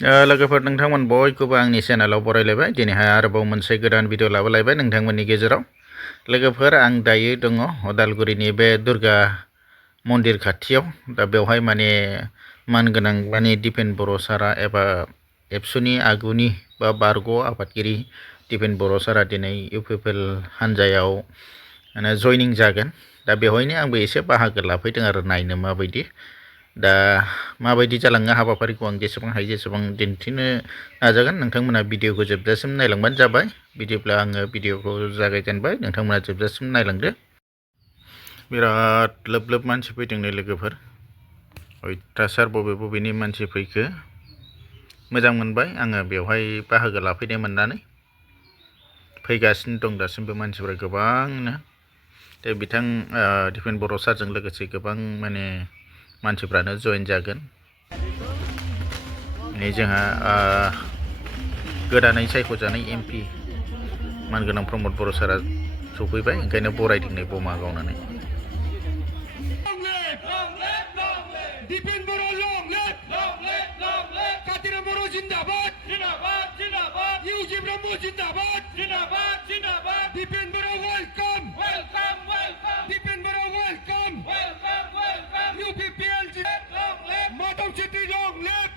लोगोफोर नोंथांमोन बयखौबो आंनि चेनेलाव बरायलायबाय दिनैहाय आरोबाव मोनसे गोदान भिडिअ लाबोलायबाय नोंथांमोननि गेजेराव लोगोफोर आं दायो दङ उदालगुरिनि बे दुर्गा मन्दिर खाथियाव दा बेवहाय माने मानगोनां माने दिपेन बर' सारा एबा एबसुनि आगुनि बा बारग' आफादगिरि दिपेन बर' सारा दिनै इउपिपिएल हानजायाव माने जयनिं जागोन दा बेवहायनो आंबो एसे बाहागो लाफैदों आरो नायनो माबायदि दा माबायदि जालाङो हाबाफारिखौ आं जेसेबां हायो जेसेबां दिन्थिनो नाजागोन नोंथांमोना भिडिअखौ जोबजासिम नायलांबानो जाबाय बिदिब्ला आङो भिडिअखौ जागायजेनबाय नोंथांमोना जोबजासिम नायलांदो बिराद लोब लोब मानसि फैदों नै लोगोफोर अयथासार बबेनि मानसि फैखो मोजां मोनबाय आङो बेवहाय बाहागो लाफैनो मोननानै फैगासिनो दं दासिमबो मानसिफोरा गोबांनो दा बिथां दिपेन बर' सारजों लोगोसे गोबां माने मानसिफ्रानो जयेन जागोन नै जोंहा गोदानै सायख'जानाय एमपि मानगोनां प्रमद बर' सारा सफैबाय ओंखायनो बरायदों नै बमा गावनानै दिपेन बर' long live कातिरा बर' जिंदाबाद इउजी ब्रह्म जिंदाबाद दिपेन बर' वेलकाम दिपेन बर' welcome UPPL Madhav Chhetri long live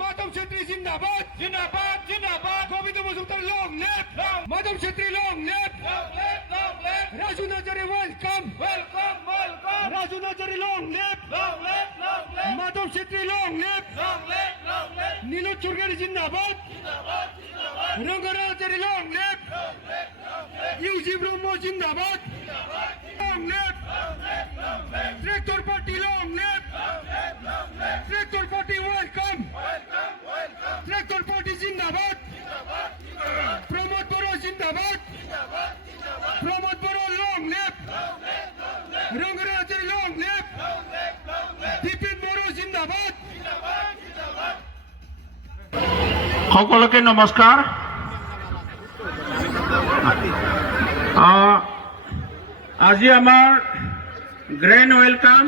Madhav Chhetri जिंदाबाद Govind Majumdar long live Madhav Chhetri long live Raju नजरे वेलकम राजू नजरे long live Madhav Chhetri long live नीलोद चुरगेरी जिंदाबाद रंगराजरी long live यूजी ब्रह्म जिंदाबाद long live tractor party long live tractor party welcome tractor party जिंदाबाद प्रमोद बोरो जिंदाबाद प्रमोद बोरो long live रंगराजरी long live Dipen बोरो जिंदाबाद সকলকে নমস্কাৰ আজি আমাৰ গ্ৰেণ্ড ওয়েলকাম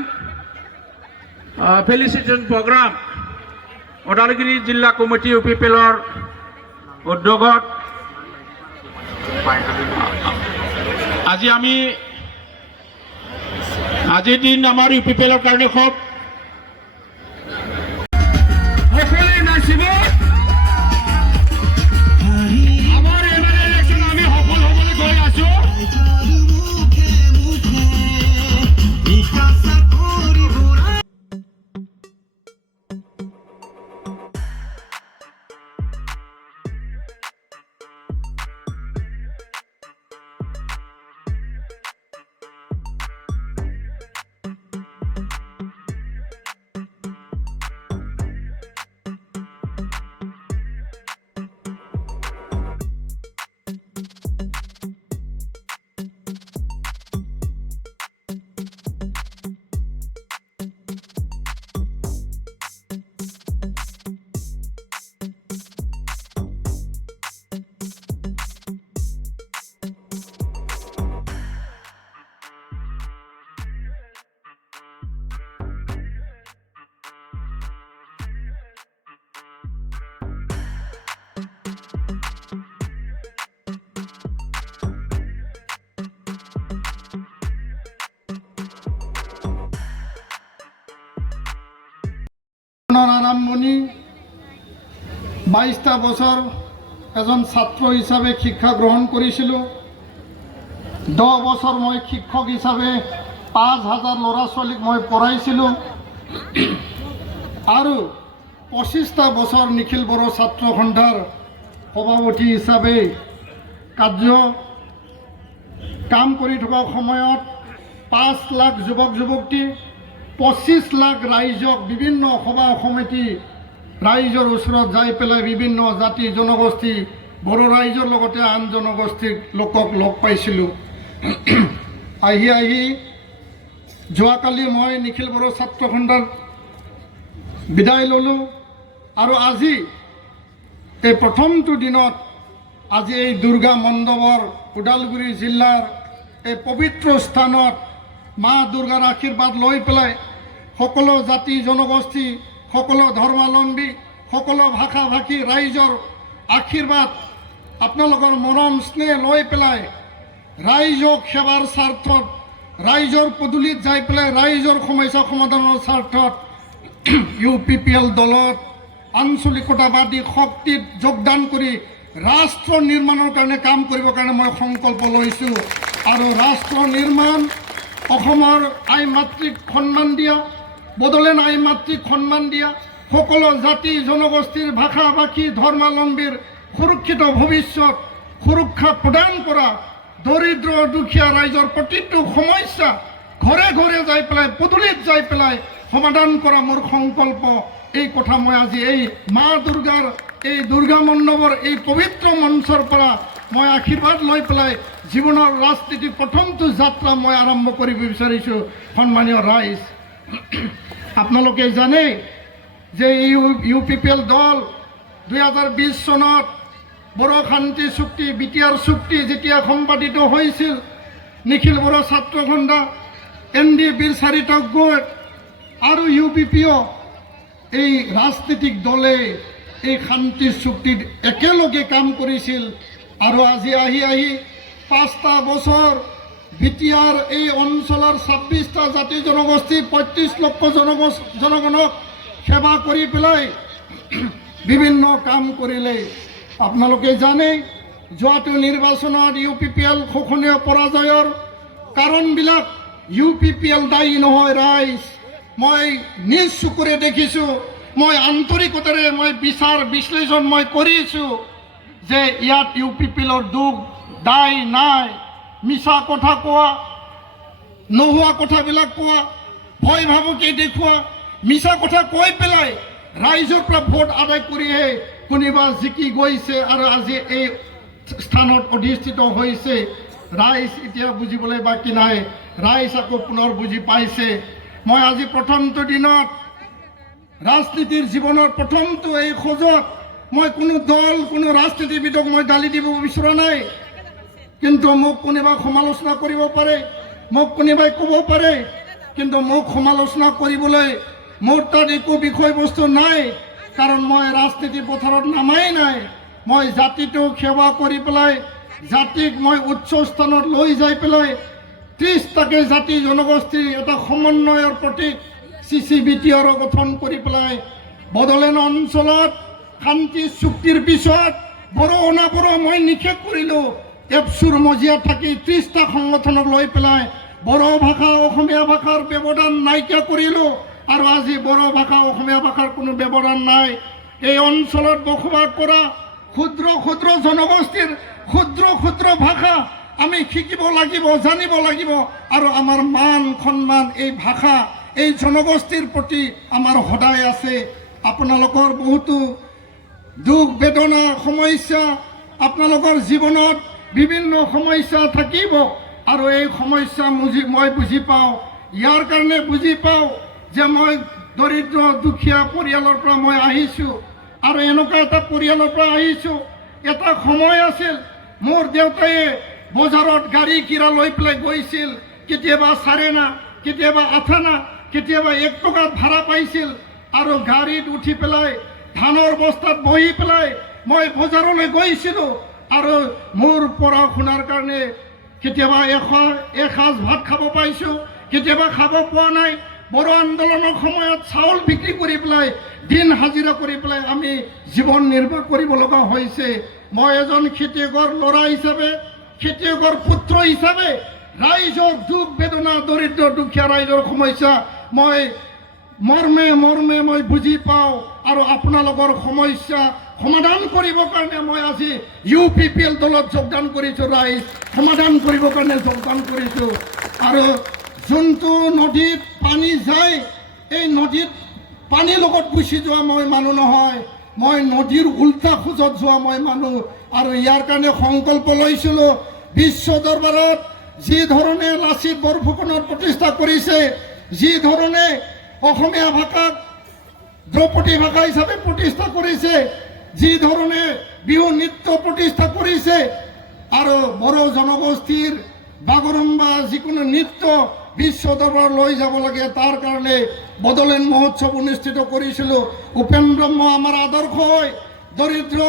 ফেলিচিটেশন প্ৰগ্ৰাম ওদালগুৰি জিলা কমিটি ইউপিপিএলৰ উদ্যোগত আজিৰ দিন আমাৰ ইউপিপিএলৰ কাৰণে খুব সকলে নাচিব আমাৰ এমএলএ ইলেকশন আমি সফল হ'বলৈ গৈ আছো আৰম্ভণি 22টা বছৰ এজন ছাত্ৰ হিচাপে শিক্ষা গ্ৰহণ কৰিছিলোঁ 10 বছৰ মই শিক্ষক হিচাপে 5000 ল'ৰা ছোৱালীক মই পঢ়াইছিলোঁ আৰু 25টা বছৰ নিখিল বড়ো ছাত্ৰ সন্থাৰ সভাপতি হিচাপে কাম কৰি থকা সময়ত 5 লাখ যুৱক যুৱতী 25 লাখ ৰাইজক বিভিন্ন সভা সমিতি ৰাইজৰ ওচৰত যাই পেলাই বিভিন্ন জাতি জনগোষ্ঠী বড়ো ৰাইজৰ লগতে আন জনগোষ্ঠীৰ লোকক লগ পাইছিলোঁ আহি যোৱাকালি মই নিখিল বড়ো ছাত্ৰ সন্থাৰ বিদায় ল'লোঁ আৰু আজি এই প্ৰথমটো দিনত আজি এই দুৰ্গা মণ্ডপৰ ওদালগুৰি জিলাৰ এই পবিত্ৰ স্থানত মা দুৰ্গাৰ আশীৰ্বাদ লৈ পেলাই সকলো জাতি জনগোষ্ঠী সকলো ধৰ্মাৱলম্বী সকলো ভাষা ভাষী ৰাইজৰ আশীৰ্বাদ আপোনালোকৰ মৰম স্নেহ লৈ পেলাই ৰাইজক সেৱাৰ স্বাৰ্থত ৰাইজৰ পদূলিত যাই পেলাই ৰাইজৰ সমস্যা সমাধানৰ স্বাৰ্থত UPPL দলত আঞ্চলিকতাবাদী শক্তিত যোগদান কৰি ৰাষ্ট্ৰ নিৰ্মাণৰ কাৰণে কাম কৰিবৰ কাৰণে মই সংকল্প লৈছোঁ আৰু ৰাষ্ট্ৰ নিৰ্মাণ অসমৰ আই মাতৃক সন্মান দিয়া বড়োলেণ্ড আই মাতৃক সন্মান দিয়া সকলো জাতি জনগোষ্ঠীৰ ভাষা ভাষী ধৰ্মাৱলম্বীৰ সুৰক্ষিত ভৱিষ্যত সুৰক্ষা প্ৰদান কৰা দৰিদ্ৰ দুখীয়া ৰাইজৰ প্ৰতিটো সমস্যা ঘৰে ঘৰে যাই পেলাই পদূলিত যাই পেলাই সমাধান কৰা মোৰ সংকল্প এই কথা মই আজি এই মা দুৰ্গাৰ এই দুৰ্গা মণ্ডপৰ এই পবিত্ৰ মঞ্চৰ পৰা মই আশীৰ্বাদ লৈ পেলাই জীৱনৰ ৰাজনীতিৰ প্ৰথমটো যাত্ৰা মই আৰম্ভ কৰিব বিচাৰিছোঁ সন্মানীয় ৰাইজ আপোনালোকে জানে যে UPPL দল 2020 চনত বড়ো শান্তি চুক্তি BTR চুক্তি যেতিয়া সম্পাদিত হৈছিল নিখিল বড়ো ছাত্ৰ খণ্ডা ND বীৰ চাৰিতজ্ঞ আৰু UPPO এই ৰাজনৈতিক দলে এই শান্তি চুক্তিত একেলগে কাম কৰিছিল আৰু আজি আহি 5টা বছৰ BTR এই অঞ্চলৰ 26টা জাতি জনগোষ্ঠী 35 লক্ষ জনগণক সেৱা কৰি পেলাই বিভিন্ন কাম কৰিলে আপোনালোকে জানে যোৱাটো নিৰ্বাচনত UPPL শোষণীয় পৰাজয়ৰ কাৰণবিলাক UPPL দায়ী নহয় ৰাইজ মই নিজ চকুৰে দেখিছোঁ মই আন্তৰিকতাৰে মই বিচাৰ বিশ্লেষণ মই কৰিছোঁ যে ইয়াত UPPLৰ দুখ দায় নাই মিছা কথা কোৱা নোহোৱা কথাবিলাক কোৱা ভয় ভাবুকি দেখুওৱা মিছা কথা কৈ পেলাই ৰাইজৰ পৰা ভোট আদায় কৰিহে কোনোবা জিকি গৈছে আৰু আজি এই স্থানত অধিষ্ঠিত হৈছে ৰাইজ এতিয়া বুজিবলৈ বাকী নাই ৰাইজ আকৌ পুনৰ বুজি পাইছে মই আজি প্ৰথমটো দিনত ৰাজনীতিৰ জীৱনৰ প্ৰথমটো এই খোজত মই কোনো দল কোনো ৰাজনীতিবিদক মই গালি দিব বিচৰা নাই কিন্তু মোক কোনোবা সমালোচনা কৰিব পাৰে মোক কোনোবাই ক'ব পাৰে কিন্তু মোক সমালোচনা কৰিবলৈ মোৰ তাত একো বিষয়বস্তু নাই কাৰণ মই ৰাজনীতি পথাৰত নামাই নাই মই জাতিটোক সেৱা কৰি পেলাই জাতিক মই উচ্চ স্থানত লৈ যাই পেলাই 30টাকে জাতি জনগোষ্ঠীৰ এটা সমন্বয়ৰ প্ৰতীক CCBTR গঠন কৰি পেলাই বড়োলেণ্ড অঞ্চলত শান্তি চুক্তিৰ পিছত বড়ো অনাবড়ো মই নিষেধ কৰিলোঁ এপচুৰ মজিয়াত থাকি 30টা সংগঠনক লৈ পেলাই বড়ো ভাষা অসমীয়া ভাষাৰ ব্যৱধান নাইকিয়া কৰিলোঁ আৰু আজি বড়ো ভাষা অসমীয়া ভাষাৰ কোনো ব্যৱধান নাই এই অঞ্চলত বসবাস কৰা ক্ষুদ্ৰ ক্ষুদ্ৰ জনগোষ্ঠীৰ ক্ষুদ্ৰ ক্ষুদ্ৰ ভাষা আমি শিকিব লাগিব জানিব লাগিব আৰু আমাৰ মান সন্মান এই ভাষা এই জনগোষ্ঠীৰ প্ৰতি আমাৰ সদায় আছে আপোনালোকৰ বহুতো দুখ বেদনা সমস্যা আপোনালোকৰ জীৱনত বিভিন্ন সমস্যা থাকিব আৰু এই সমস্যা মই বুজি পাওঁ ইয়াৰ কাৰণে বুজি পাওঁ যে মই দৰিদ্ৰ দুখীয়া পৰিয়ালৰ পৰা মই আহিছোঁ আৰু এনেকুৱা এটা পৰিয়ালৰ পৰা আহিছোঁ এটা সময় আছিল মোৰ দেউতায়ে বজাৰত গাড়ী কিৰা লৈ পেলাই গৈছিল কেতিয়াবা 4.5 কেতিয়াবা 8 কেতিয়াবা 1 টকা ভাড়া পাইছিল আৰু গাড়ীত উঠি পেলাই ধানৰ বস্তাত বহি পেলাই মই বজাৰলৈ গৈছিলোঁ আৰু মোৰ পঢ়া শুনাৰ কাৰণে কেতিয়াবা এসাঁজ ভাত খাব পাইছোঁ কেতিয়াবা খাব পোৱা নাই বড়ো আন্দোলনৰ সময়ত চাউল বিক্ৰী কৰি পেলাই দিন হাজিৰা কৰি পেলাই আমি জীৱন নিৰ্বাহ কৰিব লগা হৈছে মই এজন খেতিয়কৰ ল'ৰা হিচাপে খেতিয়কৰ পুত্ৰ হিচাপে ৰাইজৰ দুখ বেদনা দৰিদ্ৰ দুখীয়া ৰাইজৰ সমস্যা মই মৰ্মে মৰ্মে মই বুজি পাওঁ আৰু আপোনালোকৰ সমস্যা সমাধান কৰিবৰ কাৰণে মই আজি UPPL দলত যোগদান কৰিছোঁ ৰাইজ সমাধান কৰিবৰ কাৰণে যোগদান কৰিছোঁ আৰু যোনটো নদীত পানী যায় এই নদীত পানীৰ লগত গুচি যোৱা মই মানুহ নহয় মই নদীৰ উল্টা খোজত যোৱা মই মানুহ আৰু ইয়াৰ কাৰণে সংকল্প লৈছিলোঁ বিশ্ব দৰবাৰত যি ধৰণে লাচিত বৰফুকনৰ প্ৰতিষ্ঠা কৰিছে যি ধৰণে অসমীয়া ভাষাক দ্ৰৌপদী ভাষা হিচাপে প্ৰতিষ্ঠা কৰিছে যি ধৰণে বিহু নৃত্য প্ৰতিষ্ঠা কৰিছে আৰু বড়ো জনগোষ্ঠীৰ বাগৰুম্বা যিকোনো নৃত্য বিশ্ব দৰবাৰ লৈ যাব লাগে। তাৰ কাৰণে বড়োলেণ্ড মহোৎসৱ অনুষ্ঠিত কৰিছিলোঁ। উপেন ব্ৰহ্ম আমাৰ আদৰ্শ হয়, দৰিদ্ৰ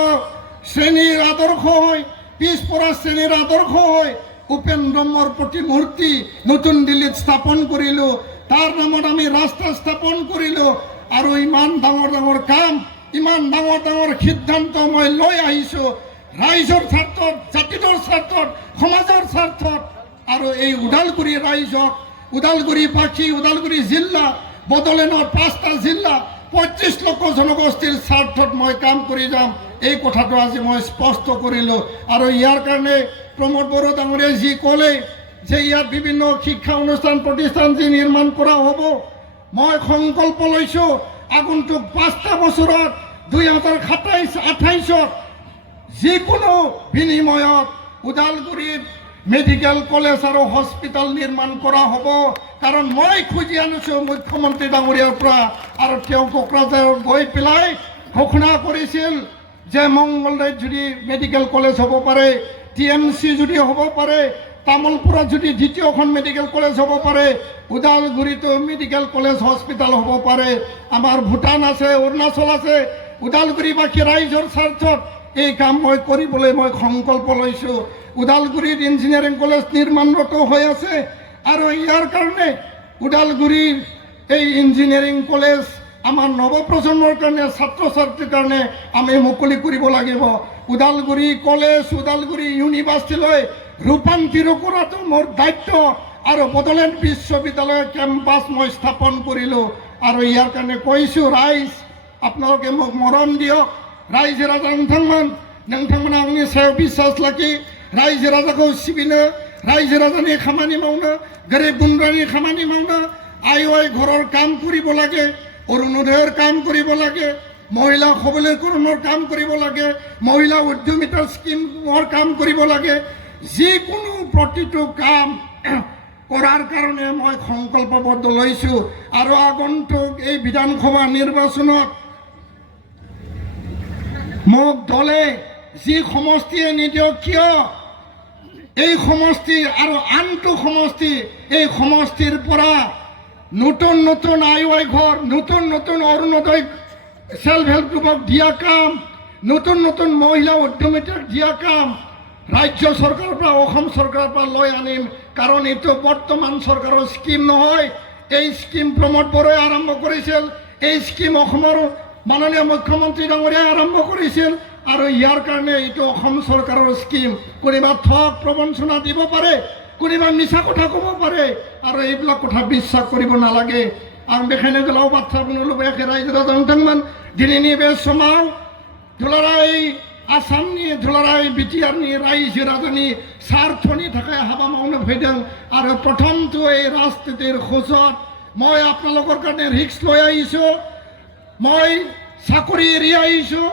শ্ৰেণীৰ আদৰ্শ হয়, পিছপৰা শ্ৰেণীৰ আদৰ্শ হয়। উপেন ব্ৰহ্মৰ প্ৰতিমূৰ্তি নতুন দিল্লীত স্থাপন কৰিলোঁ। তাৰ নামত আমি ৰাস্তা স্থাপন কৰিলোঁ। আৰু ইমান ডাঙৰ ডাঙৰ কাম, ইমান ডাঙৰ ডাঙৰ সিদ্ধান্ত মই লৈ আহিছোঁ ৰাইজৰ স্বাৰ্থত, জাতিটোৰ স্বাৰ্থত, সমাজৰ স্বাৰ্থত। আৰু এই ওদালগুৰি ৰাইজক, ওদালগুৰিবাসী, ওদালগুৰি জিলা, বড়োলেণ্ডৰ 5টা জিলা, 35 লক্ষ জনগোষ্ঠীৰ স্বাৰ্থত মই কাম কৰি যাম। এই কথাটো আজি মই স্পষ্ট কৰিলোঁ। আৰু ইয়াৰ কাৰণে প্ৰমোদ বড়ো ডাঙৰীয়াই যি ক'লে যে ইয়াত বিভিন্ন শিক্ষা অনুষ্ঠান প্ৰতিষ্ঠান যি নিৰ্মাণ কৰা হ'ব, মই সংকল্প লৈছোঁ আগন্তুক 5টা বছৰত 2027-28ত যিকোনো বিনিময়ত ওদালগুৰিত মেডিকেল কলেজ আৰু হস্পিটেল নিৰ্মাণ কৰা হ'ব। কাৰণ মই খুজি আনিছোঁ মুখ্যমন্ত্ৰী ডাঙৰীয়াৰ পৰা, আৰু তেওঁ কোকৰাঝাৰত গৈ পেলাই ঘোষণা কৰিছিল যে মংগলদৈত যদি মেডিকেল কলেজ হ'ব পাৰে, TMC যদি হ'ব পাৰে, তামোলপুৰত যদি দ্বিতীয়খন মেডিকেল কলেজ হ'ব পাৰে, ওদালগুৰিতো মেডিকেল কলেজ হস্পিটেল হ'ব পাৰে। আমাৰ ভূটান আছে, অৰুণাচল আছে। ওদালগুৰিবাসী ৰাইজৰ স্বাৰ্থত এই কাম মই কৰিবলৈ মই সংকল্প লৈছোঁ। ওদালগুৰিত ইঞ্জিনিয়াৰিং কলেজ নিৰ্মাণৰত হৈ আছে। আৰু ইয়াৰ কাৰণে ওদালগুৰিৰ এই ইঞ্জিনিয়াৰিং কলেজ আমাৰ নৱপ্ৰজন্মৰ কাৰণে, ছাত্ৰ ছাত্ৰীৰ কাৰণে আমি মুকলি কৰিব লাগিব। ওদালগুৰি কলেজ, ওদালগুৰি ইউনিভাৰ্চিটিলৈ ৰূপান্তৰিত কৰাটো মোৰ দায়িত্ব। আৰু বড়োলেণ্ড বিশ্ববিদ্যালয় কেম্পাছ মই স্থাপন কৰিলোঁ। আৰু ইয়াৰ কাৰণে কৈছোঁ ৰাইজ, আপোনালোকে মোক মৰম দিয়ক। ৰাইজে ৰাজা नोंथांमोना आंनि सायाव बिसास लाखि रायजो राजाखौ सिबिनो, रायजो राजानि खामानि मावनो, गोरिब गुन्द्रानि खामानि मावनो, आय घৰৰ কাম কৰিব লাগে, অৰুণোদয়ৰ কাম কৰিব লাগে, মহিলা সবলীকৰণৰ কাম কৰিব লাগে, মহিলা উদ্যমিতাৰ স্কিমৰ কাম কৰিব লাগে। যিকোনো প্ৰতিটো কাম কৰাৰ কাৰণে মই সংকল্পবদ্ধ লৈছোঁ। আৰু আগন্তুক এই বিধানসভা নিৰ্বাচনত মোক দলে যি সমষ্টিয়ে নিদিয়ক কিয়, এই সমষ্টি আৰু আনটো সমষ্টি, এই সমষ্টিৰ পৰা নতুন নতুন আয় ঘৰ, নতুন নতুন অৰুণোদয় সেল্ফ হেল্প গ্ৰুপক দিয়া কাম, নতুন নতুন মহিলা উদ্যমিতাক দিয়া কাম ৰাজ্য চৰকাৰৰ পৰা, অসম চৰকাৰৰ পৰা লৈ আনিম। কাৰণ এইটো বৰ্তমান চৰকাৰৰ স্কিম নহয়। এই স্কিম প্ৰমোদ বড়োৱে আৰম্ভ কৰিছিল। এই স্কিম অসমৰ মাননীয় মুখ্যমন্ত্ৰী ডাঙৰীয়াই আৰম্ভ কৰিছিল। আৰু ইয়াৰ কাৰণে এইটো অসম চৰকাৰৰ স্কিম। কোনোবা ঠগ প্ৰবঞ্চনা দিব পাৰে, কোনোবা মিছা কথা ক'ব পাৰে, আৰু এইবিলাক কথা বিশ্বাস কৰিব नालागे। आं बेखायनो गोलाव बाथ्रा बुंनो लुबैयाखै। रायजो राजा नोंथांमोन, दिनैनि बे समाव दुलाराय आसामनि, दुलाराय बिटिआरनि रायजो राजानि स्वार्थनि थाखाय हाबा मावनो फैदों। आरो प्रथमটো এই ৰাজনীতিৰ খোজত মই আপোনালোকৰ কাৰণে ৰিস্ক লৈ আহিছোঁ। মই চাকৰি এৰি আহিছোঁ।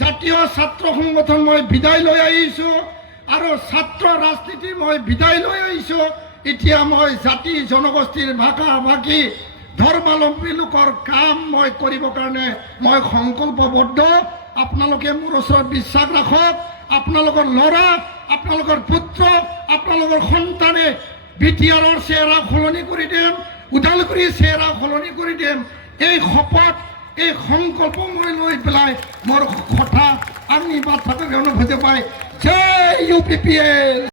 জাতীয় ছাত্ৰ সংগঠন মই বিদায় লৈ আহিছোঁ। আৰু ছাত্ৰ ৰাজনীতি মই বিদায় লৈ আহিছোঁ। এতিয়া মই জাতি জনগোষ্ঠীৰ ভাষা ভাষী ধৰ্মাৱলম্বী লোকৰ কাম মই কৰিবৰ কাৰণে মই সংকল্পবদ্ধ। আপোনালোকে মোৰ ওচৰত বিশ্বাস ৰাখক। আপোনালোকৰ ল'ৰা, আপোনালোকৰ পুত্ৰ, আপোনালোকৰ সন্তানে বিটিআৰৰ চেহেৰা সলনি কৰি দিম, ওদালগুৰিৰ চেহেৰা সলনি কৰি দিম। এই শপত, এই সংকল্প মই লৈ পেলাই মোৰ কথা আনি বাৰ্তাটো অনুভূতি পাই জয় UPPL।